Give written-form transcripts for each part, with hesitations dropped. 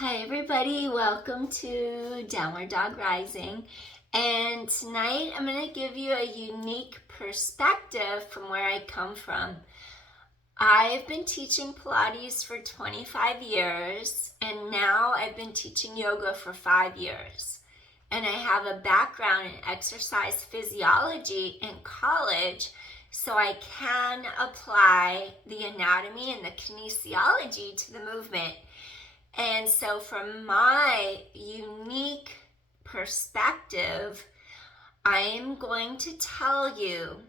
Hi everybody, welcome to Downward Dog Rising, and tonight I'm going to give you a unique perspective from where I come from. I've been teaching Pilates for 25 years and now I've been teaching yoga for 5 years, and I have a background in exercise physiology in college, so I can apply the anatomy and the kinesiology to the movement. And so from my unique perspective, I am going to tell you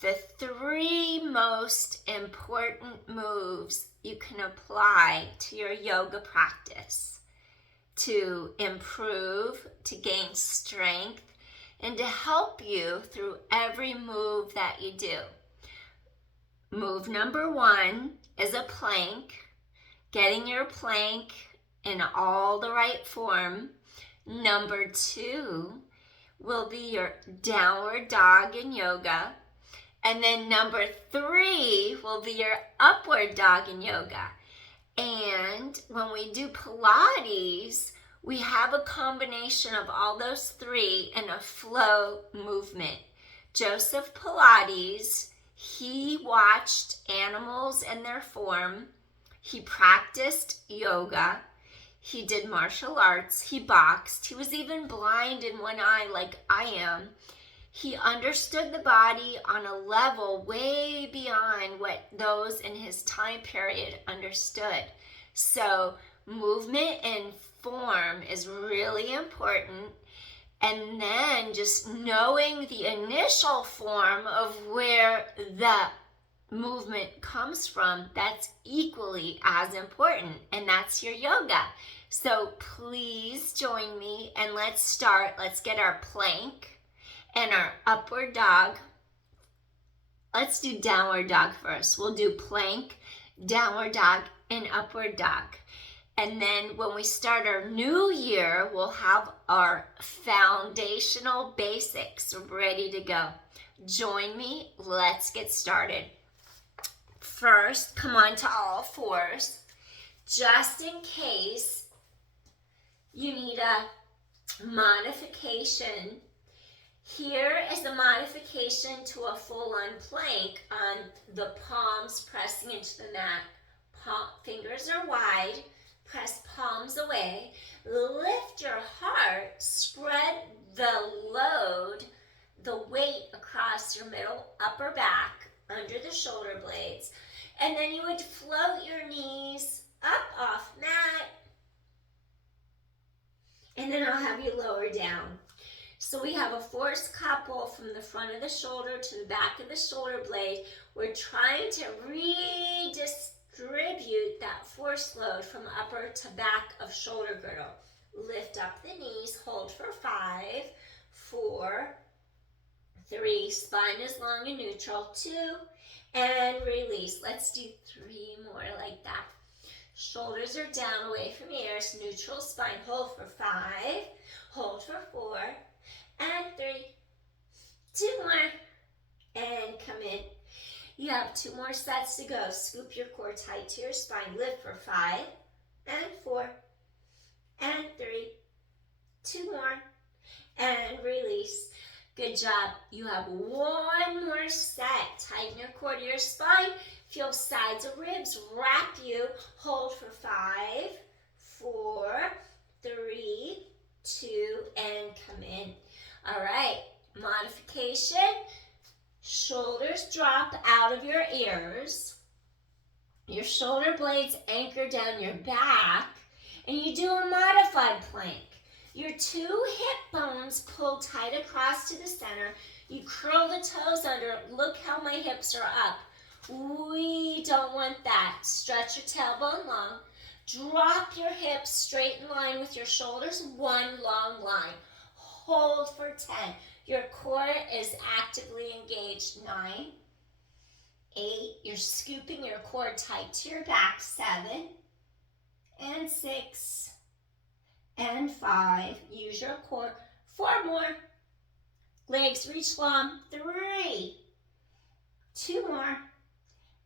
the 3 most important moves you can apply to your yoga practice to improve, to gain strength, and to help you through every move that you do. Move number 1 is a plank. Getting your plank in all the right form. Number 2 will be your downward dog in yoga. And then number 3 will be your upward dog in yoga. And when we do Pilates, we have a combination of all those 3 in a flow movement. Joseph Pilates, he watched animals in their form. He practiced yoga, he did martial arts, he boxed, he was even blind in one eye like I am. He understood the body on a level way beyond what those in his time period understood. So movement and form is really important. And then just knowing the initial form of where the movement comes from, that's equally as important, and that's your yoga. So please join me and let's start. Let's get our plank and our upward dog. Let's do downward dog first. We'll do plank, downward dog, and upward dog. And then when we start our new year, we'll have our foundational basics ready to go. Join me. Let's get started. First, come on to all fours. Just in case you need a modification, here is a modification to a full-on plank on the palms pressing into the mat. Fingers are wide, press palms away, lift your heart, spread the load, the weight across your middle upper back, under the shoulder blades, and then you would float your knees up off mat, and then I'll have you lower down. So we have a forced couple from the front of the shoulder to the back of the shoulder blade. We're trying to redistribute that force load from upper to back of shoulder girdle. Lift up the knees, hold for 5, 4, 3, spine is long and neutral, 2, and release. Let's do 3 more like that. Shoulders are down away from ears, neutral spine, hold for 5, hold for 4, and 3, 2 more, and come in. You have 2 more sets to go. Scoop your core tight to your spine, lift for 5, and 4, and 3, 2 more, and release. Good job. You have 1 more set. Tighten your core to your spine. Feel sides of ribs wrap you. Hold for 5, 4, 3, 2, and come in. All right. Modification. Shoulders drop out of your ears. Your shoulder blades anchor down your back. And you do a modified plank. Your 2 hip bones pull tight across to the center. You curl the toes under. Look how my hips are up. We don't want that. Stretch your tailbone long. Drop your hips straight in line with your shoulders. 1 long line. Hold for 10. Your core is actively engaged. 9, 8. You're scooping your core tight to your back. 7, and 6. And 5, use your core. 4 more. Legs reach long. 3, 2 more.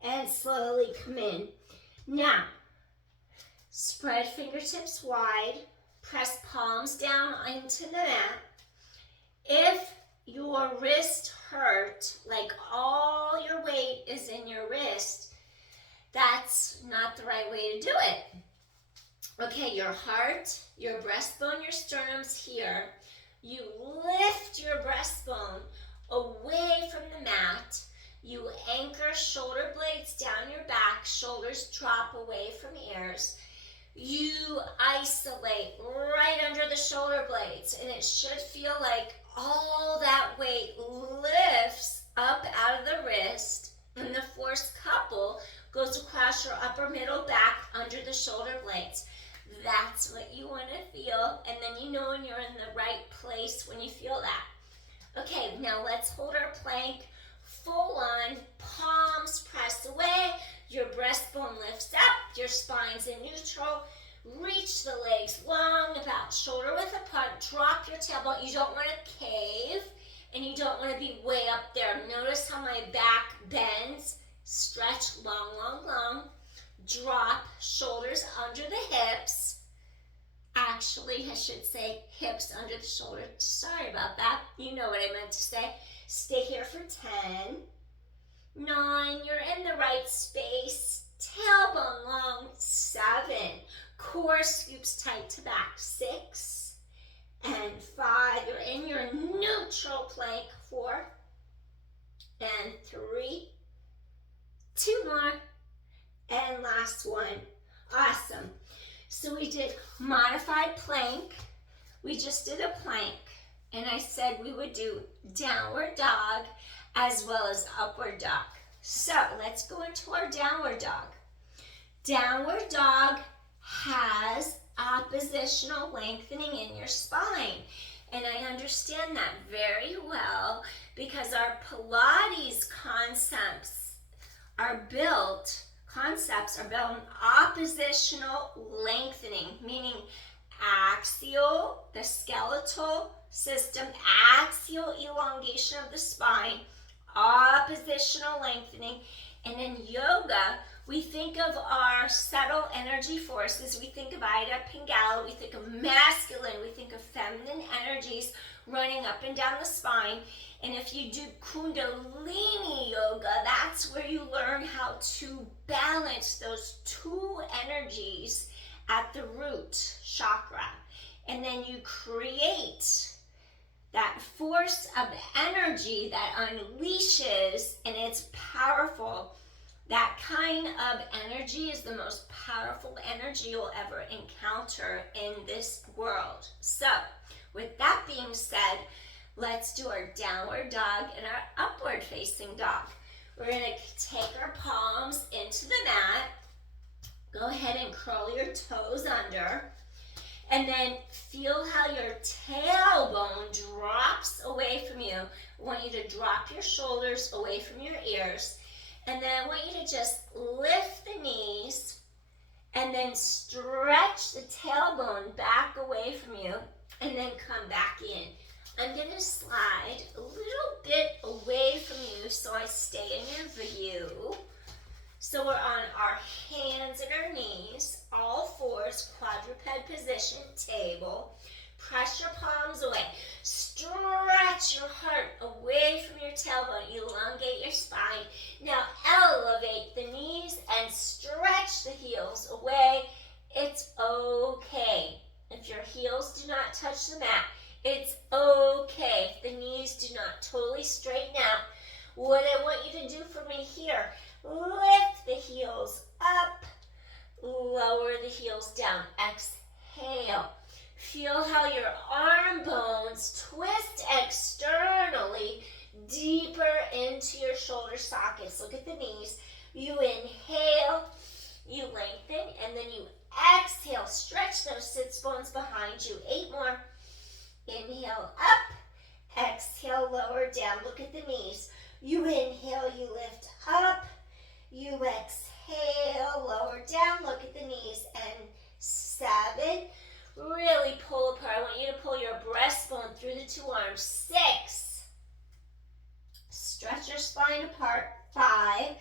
And slowly come in. Now, Spread fingertips wide. Press palms down into the mat. If your wrist hurt, like all your weight is in your wrist, that's not the right way to do it. Okay, your heart, your breastbone, your sternum's here. You lift your breastbone away from the mat. You anchor shoulder blades down your back. Shoulders drop away from ears. You isolate right under the shoulder blades, and it should feel like all that weight lifts up out of the wrist, and the force couple goes across your upper middle back under the shoulder blades. That's what you want to feel, and then you know when you're in the right place when you feel that. Okay, now let's hold our plank full on, palms press away, your breastbone lifts up, your spine's in neutral. Reach the legs long, about shoulder width apart. Drop your tailbone. You don't want to cave, and you don't want to be way up there. Notice how my back bends. Stretch long, long, long. Drop shoulders under the hips. Actually, I should say hips under the shoulder. Sorry about that. You know what I meant to say. Stay here for 10, 9, you're in the right space. Tailbone long, 7. Core scoops tight to back, 6 and 5. You're in your neutral plank, 4 and 3. 2 more, and last one. Awesome. So we did modified plank. We just did a plank, and I said we would do downward dog as well as upward dog. So let's go into our downward dog. Downward dog has oppositional lengthening in your spine. And I understand that very well because our Pilates concepts are built on oppositional lengthening, meaning axial, the skeletal system, axial elongation of the spine, oppositional lengthening. And in yoga, we think of our subtle energy forces. We think of Ida Pingala. We think of masculine. We think of feminine energies running up and down the spine. And if you do Kundalini yoga, that's where you learn how to balance those two energies at the root chakra. And then you create that force of energy that unleashes, and it's powerful. That kind of energy is the most powerful energy you'll ever encounter in this world. So, with that being said, let's do our downward dog and our upward facing dog. We're going to take our palms into the mat. Go ahead and curl your toes under. And then feel how your tailbone drops away from you. I want you to drop your shoulders away from your ears. And then I want you to just lift the knees and then stretch the tailbone back away from you and then come back in. I'm going to slide a little bit away from you so I stay in your view. So we're on our hands and our knees, all fours, quadruped position, table. Press your palms away. Stretch your heart away from your tailbone. Elongate your spine. Now elevate the knees and stretch the heels away. It's okay. If your heels do not touch the mat, it's okay. If the knees do not totally straighten out, what I want you to do for me here, lift the heels up, lower the heels down. Exhale. Feel how your arm bones twist externally deeper into your shoulder sockets. Look at the knees. You inhale, you lengthen, and then you exhale. Stretch those sits bones behind you. 8 more. Inhale up, exhale, lower down. Look at the knees. You inhale, you lift up, you exhale, lower down. Look at the knees. And 7. Really pull apart. I want you to pull your breastbone through the 2 arms. 6. Stretch your spine apart. 5.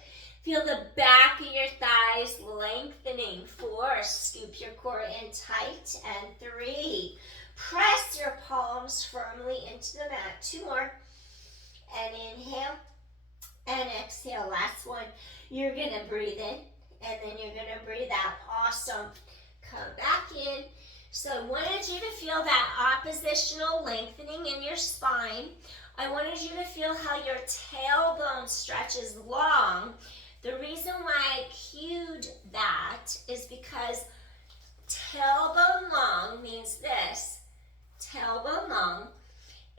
Feel the back of your thighs lengthening. 4. Scoop your and 3. Press your palms firmly into the mat. 2 more. And inhale and exhale. Last one. You're going to breathe in and then you're going to breathe out. Awesome. Come back in. So I wanted you to feel that oppositional lengthening in your spine. I wanted you to feel how your tailbone stretches long. The reason why I cued that is because tailbone long means this. Tailbone long.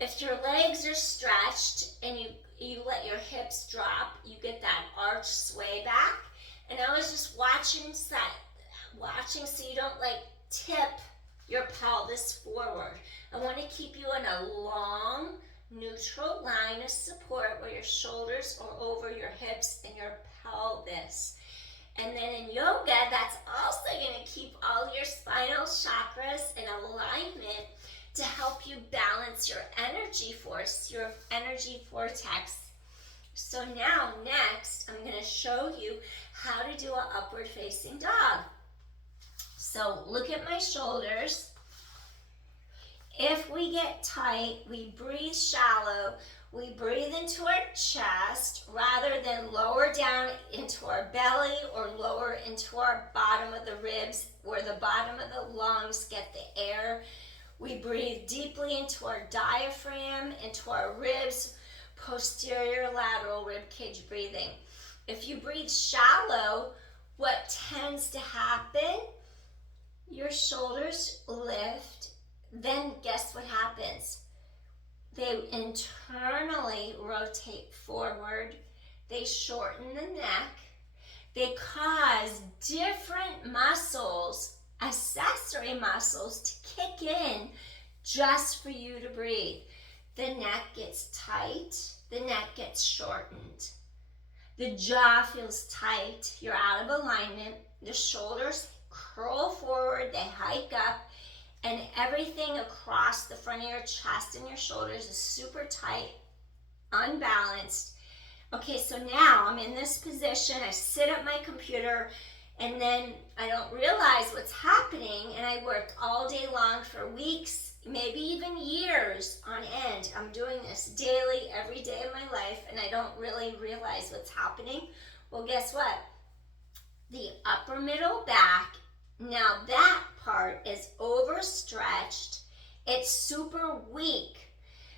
If your legs are stretched and you let your hips drop, you get that arch sway back. And I was just watching so you don't like tip your pelvis forward. I want to keep you in a long, neutral line of support where your shoulders are over your hips and your pelvis. And then in yoga, that's also going to keep all your spinal chakras in alignment to help you balance your energy force, your energy vortex. So now, next, I'm going to show you how to do an upward facing dog. So look at my shoulders. If we get tight, we breathe shallow. We breathe into our chest rather than lower down into our belly or lower into our bottom of the ribs where the bottom of the lungs get the air. We breathe deeply into our diaphragm, into our ribs, posterior lateral rib cage breathing. If you breathe shallow, what tends to happen? Your shoulders lift. Then guess what happens? They internally rotate forward. They shorten the neck. They cause different muscles, accessory muscles, to kick in just for you to breathe. The neck gets tight. The neck gets shortened. The jaw feels tight. You're out of alignment. The shoulders curl forward. They hike up. And everything across the front of your chest and your shoulders is super tight, unbalanced. Okay, so now I'm in this position. I sit at my computer and then I don't realize what's happening, and I work all day long for weeks, maybe even years on end. I'm doing this daily, every day of my life, and I don't really realize what's happening. Well, guess what? The upper middle back, now that part is overstretched. It's super weak.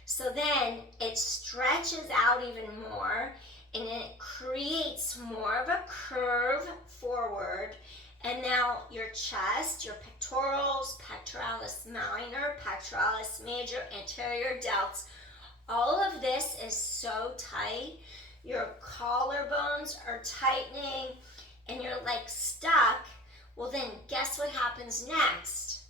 So then it stretches out even more, and then it creates more of a curve forward. And now your chest, your pectorals, pectoralis minor, pectoralis major, anterior delts, all of this is so tight. Your collarbones are tightening and you're like stuck. Well, then guess what happens next?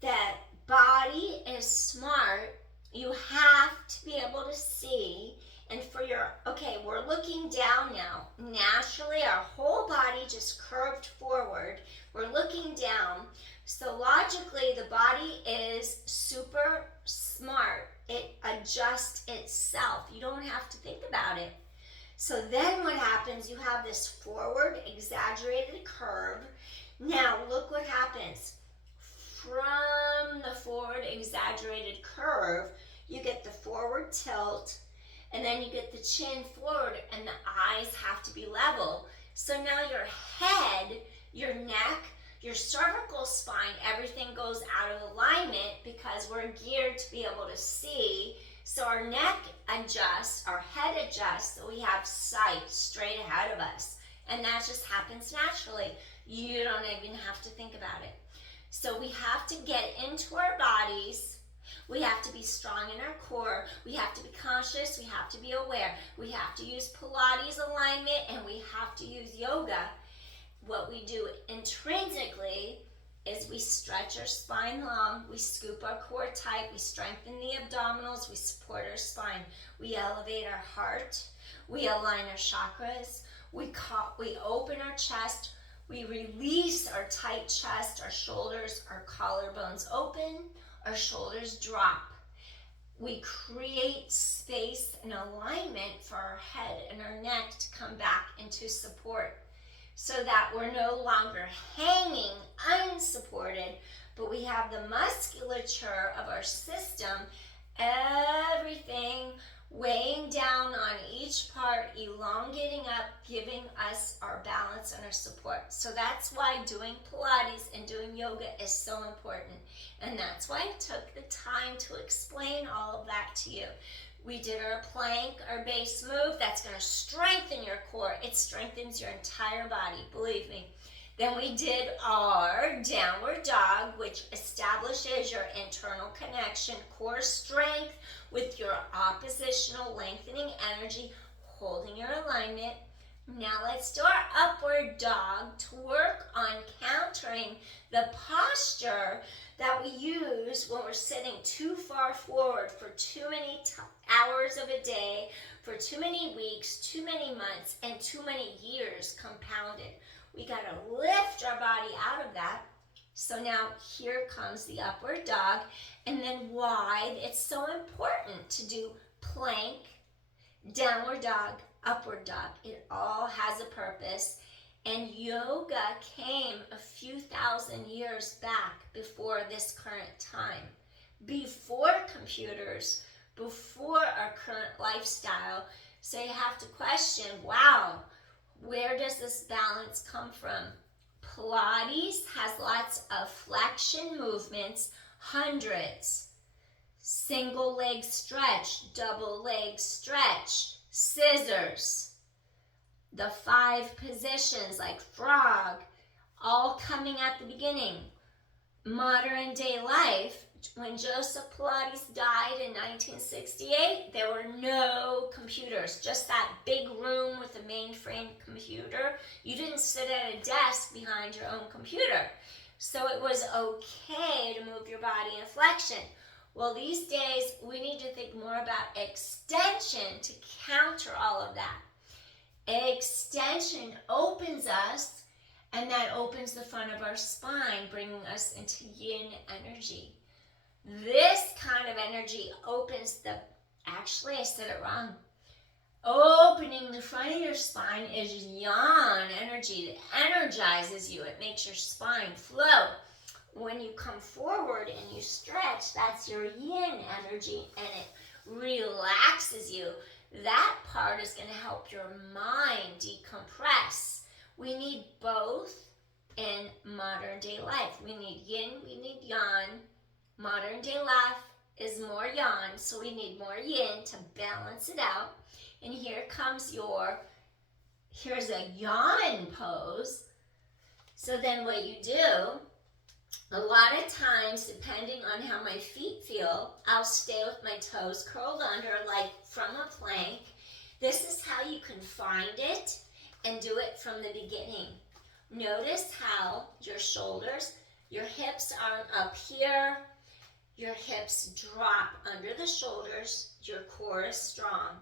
That body is smart. You have to be able to see. And for your, okay, we're looking down now. Naturally, our whole body just curved forward. We're looking down. So logically, the body is super smart. It adjusts itself. You don't have to think about it. So then what happens? You have this forward exaggerated curve. Now look what happens. From the forward exaggerated curve, you get the forward tilt, and then you get the chin forward, and the eyes have to be level. So now your head, your neck, your cervical spine, everything goes out of alignment because we're geared to be able to see. So our neck adjusts, our head adjusts, so we have sight straight ahead of us. And that just happens naturally. You don't even have to think about it. So we have to get into our bodies. We have to be strong in our core. We have to be conscious. We have to be aware. We have to use Pilates alignment, and we have to use yoga. What we do intrinsically is we stretch our spine long. We scoop our core tight. We strengthen the abdominals. We support our spine. We elevate our heart. We align our chakras. We open our chest. We release our tight chest, our shoulders, our collarbones open, our shoulders drop. We create space and alignment for our head and our neck to come back into support so that we're no longer hanging unsupported, but we have the musculature of our system, everything weighing down on each part, elongating up, giving us our balance and our support. So that's why doing Pilates and doing yoga is so important. And that's why I took the time to explain all of that to you. We did our plank, our base move. That's going to strengthen your core. It strengthens your entire body, believe me. Then we did our downward dog, which establishes your internal connection, core strength with your oppositional lengthening energy, holding your alignment. Now let's do our upward dog to work on countering the posture that we use when we're sitting too far forward for too many hours of a day, for too many weeks, too many months, and too many years compounded. We got to lift our body out of that. So now here comes the upward dog, and then why it's so important to do plank, downward dog, upward dog. It all has a purpose. And yoga came a few thousand years back before this current time, before computers, before our current lifestyle. So you have to question, wow, where does this balance come from? Pilates has lots of flexion movements, hundreds. Single leg stretch, double leg stretch, scissors. The 5 positions like frog, all coming at the beginning. Modern day life, when Joseph Pilates died in 1968, there were no computers, just that big room with a mainframe computer. You didn't sit at a desk behind your own computer. So it was okay to move your body in flexion. Well, these days, we need to think more about extension to counter all of that. Extension opens us, and that opens the front of our spine, bringing us into yin energy. This kind of energy opens actually I said it wrong. Opening the front of your spine is yang energy that energizes you. It makes your spine flow. When you come forward and you stretch, that's your yin energy, and it relaxes you. That part is going to help your mind decompress. We need both in modern day life. We need yin, we need yang. Modern day life is more yang, so we need more yin to balance it out. And here comes here's a yawn pose. So then what you do, a lot of times, depending on how my feet feel, I'll stay with my toes curled under like from a plank. This is how you can find it and do it from the beginning. Notice how your shoulders, your hips aren't up here. Your hips drop under the shoulders. Your core is strong.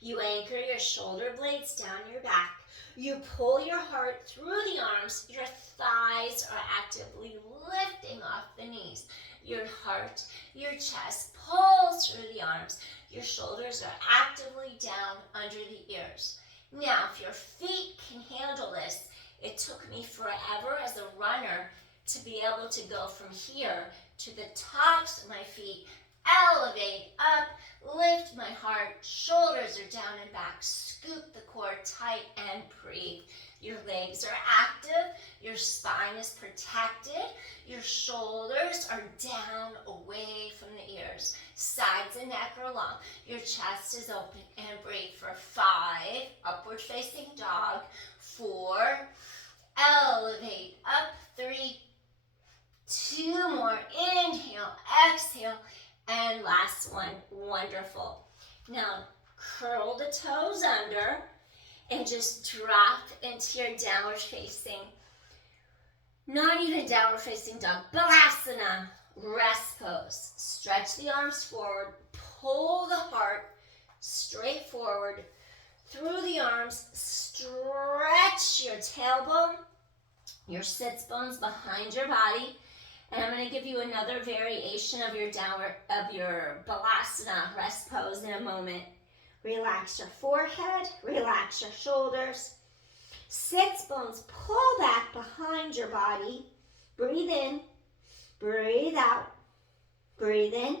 You anchor your shoulder blades down your back. You pull your heart through the arms. Your thighs are actively lifting off the knees. Your heart, your chest pulls through the arms. Your shoulders are actively down under the ears. Now, if your feet can handle this, it took me forever as a runner to be able to go from here to the tops of my feet, elevate up, lift my heart, shoulders are down and back, scoop the core tight and breathe. Your legs are active, your spine is protected, your shoulders are down away from the ears, sides and neck are long, your chest is open, and breathe for 5, upward facing dog, 4, elevate up, 3, 2 more, inhale, exhale, and last one, wonderful. Now, curl the toes under and just drop into your downward facing, not even downward facing dog, Phalakasana, rest pose. Stretch the arms forward, pull the heart straight forward, through the arms, stretch your tailbone, your sits bones behind your body. And I'm going to give you another variation of your Phalakasana rest pose in a moment. Relax your forehead, relax your shoulders. Sits bones pull back behind your body. Breathe in, Breathe out. Breathe in.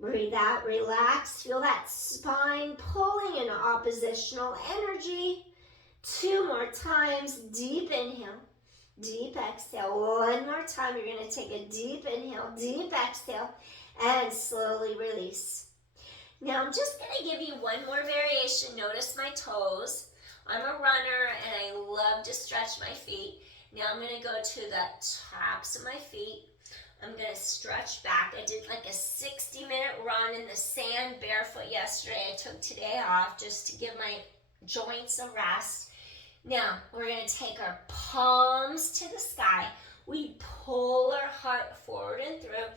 Breathe out. Relax. Feel that spine pulling in oppositional energy. 2 more times. Deep inhale. Deep exhale. 1 more time. You're going to take a deep inhale, deep exhale, and slowly release. Now I'm just going to give you one more variation. Notice my toes. I'm a runner and I love to stretch my feet. Now I'm going to go to the tops of my feet. I'm going to stretch back. I did like a 60-minute run in the sand barefoot yesterday. I took today off just to give my joints a rest. Now, we're going to take our palms to the sky. We pull our heart forward and through,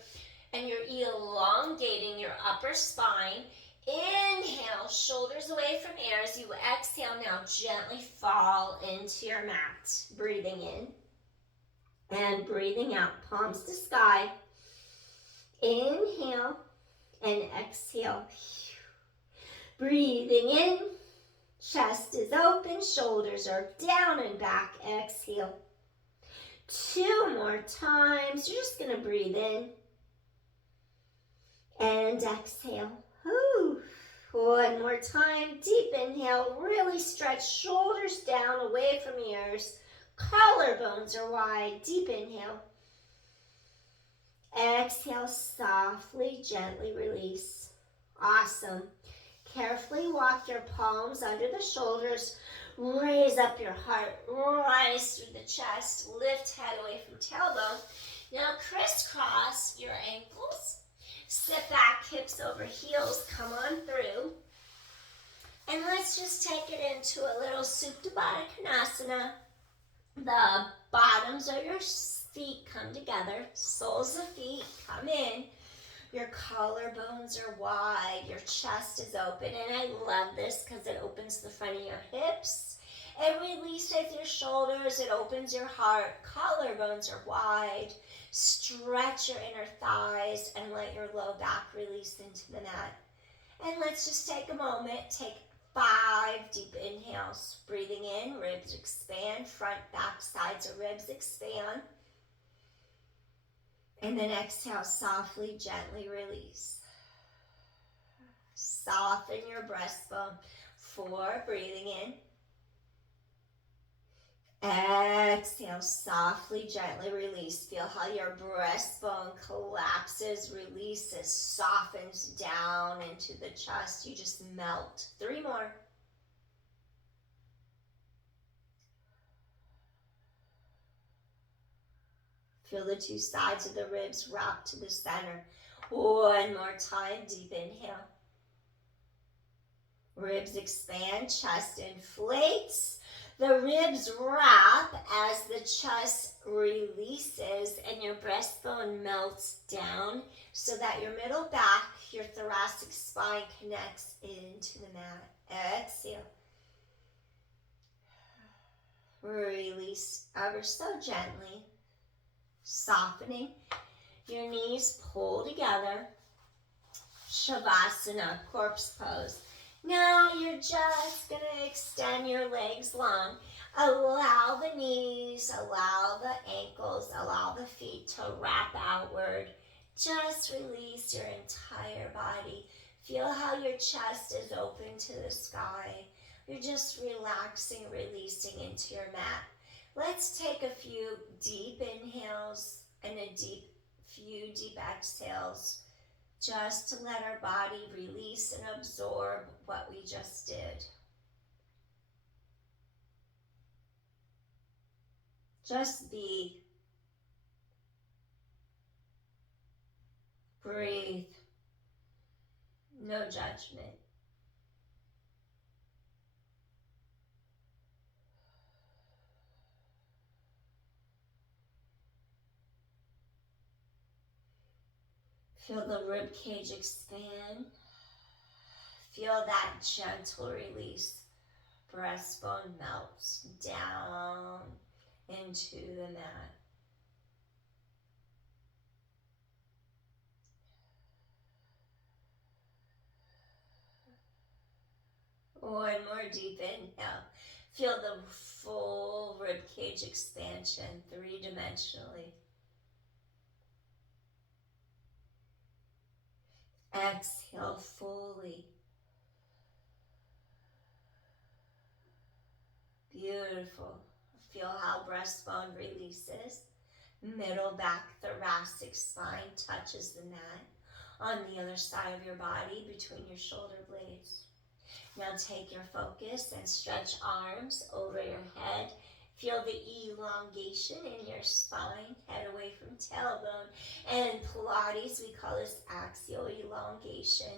and you're elongating your upper spine. Inhale, shoulders away from air. As you exhale, now gently fall into your mat. Breathing in and breathing out, palms to sky. Inhale and exhale. Breathing in. Chest is open, shoulders are down and back. Exhale. 2 more times. You're just going to breathe in and exhale. Whew. 1 more time. Deep inhale. Really stretch shoulders down, away from ears. Collarbones are wide. Deep inhale. Exhale. Softly, gently release. Awesome. Carefully walk your palms under the shoulders. Raise up your heart. Rise through the chest. Lift head away from tailbone. Now crisscross your ankles. Sit back, hips over heels. Come on through. And let's just take it into a little Supta Baddha Konasana. The bottoms of your feet come together. Soles of feet come in. Your collarbones are wide, your chest is open, and I love this because it opens the front of your hips. It releases your shoulders, it opens your heart. Collarbones are wide. Stretch your inner thighs and let your low back release into the mat. And let's just take a moment, take 5 deep inhales. Breathing in, ribs expand, front, back, sides of ribs expand. And then exhale, softly, gently release. Soften your breastbone. 4, breathing in. Exhale, softly, gently release. Feel how your breastbone collapses, releases, softens down into the chest. You just melt. 3 more. Feel the 2 sides of the ribs wrap to the center. 1 more time, deep inhale. Ribs expand, chest inflates. The ribs wrap as the chest releases and your breastbone melts down so that your middle back, your thoracic spine connects into the mat. Exhale. Release ever so gently. Softening. Your knees pull together. Shavasana, corpse pose. Now you're just going to extend your legs long. Allow the knees, allow the ankles, allow the feet to wrap outward. Just release your entire body. Feel how your chest is open to the sky. You're just relaxing, releasing into your mat. Let's take a few deep inhales and a few deep exhales, just to let our body release and absorb what we just did. Just be. Breathe. No judgment. Feel the rib cage expand. Feel that gentle release. Breastbone melts down into the mat. One more deep inhale. Feel the full rib cage expansion 3-dimensionally. Exhale fully. Beautiful. Feel how breastbone releases. Middle back thoracic spine touches the mat on the other side of your body between your shoulder blades. Now take your focus and stretch arms over your head. Feel the elongation in your spine, head away from tailbone. And in Pilates, we call this axial elongation.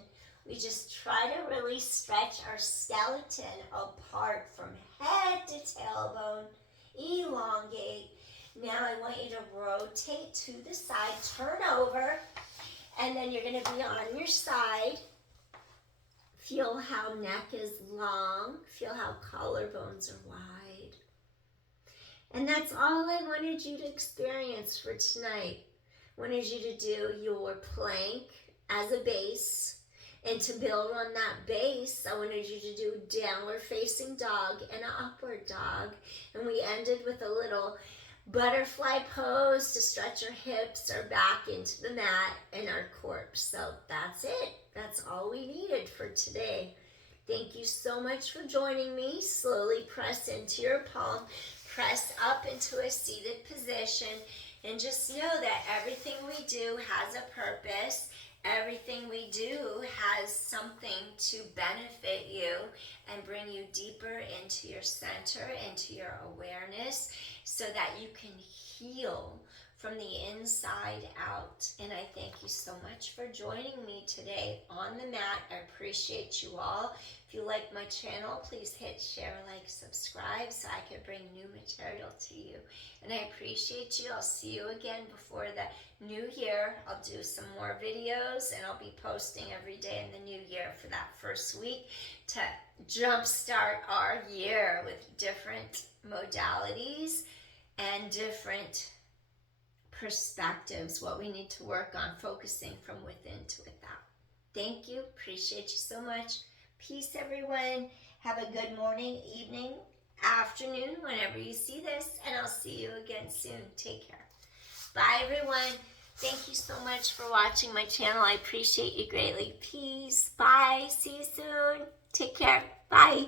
We just try to really stretch our skeleton apart from head to tailbone. Elongate. Now I want you to rotate to the side, turn over, and then you're going to be on your side. Feel how neck is long. Feel how collarbones are wide. And that's all I wanted you to experience for tonight. I wanted you to do your plank as a base. And to build on that base, I wanted you to do downward facing dog and an upward dog. And we ended with a little butterfly pose to stretch our hips, our back into the mat, and our corpse. So that's it. That's all we needed for today. Thank you so much for joining me. Slowly press into your palm. Press up into a seated position. And just know that everything we do has a purpose. Everything we do has something to benefit you and bring you deeper into your center, into your awareness, so that you can heal from the inside out. And I thank you so much for joining me today on the mat. I appreciate you all. If you like my channel, please hit share, like, subscribe so I can bring new material to you. And I appreciate you. I'll see you again before the new year. I'll do some more videos and I'll be posting every day in the new year for that first week to jumpstart our year with different modalities and different perspectives, what we need to work on, focusing from within to without. Thank you. Appreciate you so much. Peace, everyone. Have a good morning, evening, afternoon, whenever you see this, and I'll see you again soon. Take care. Bye, everyone. Thank you so much for watching my channel. I appreciate you greatly. Peace. Bye. See you soon. Take care. Bye.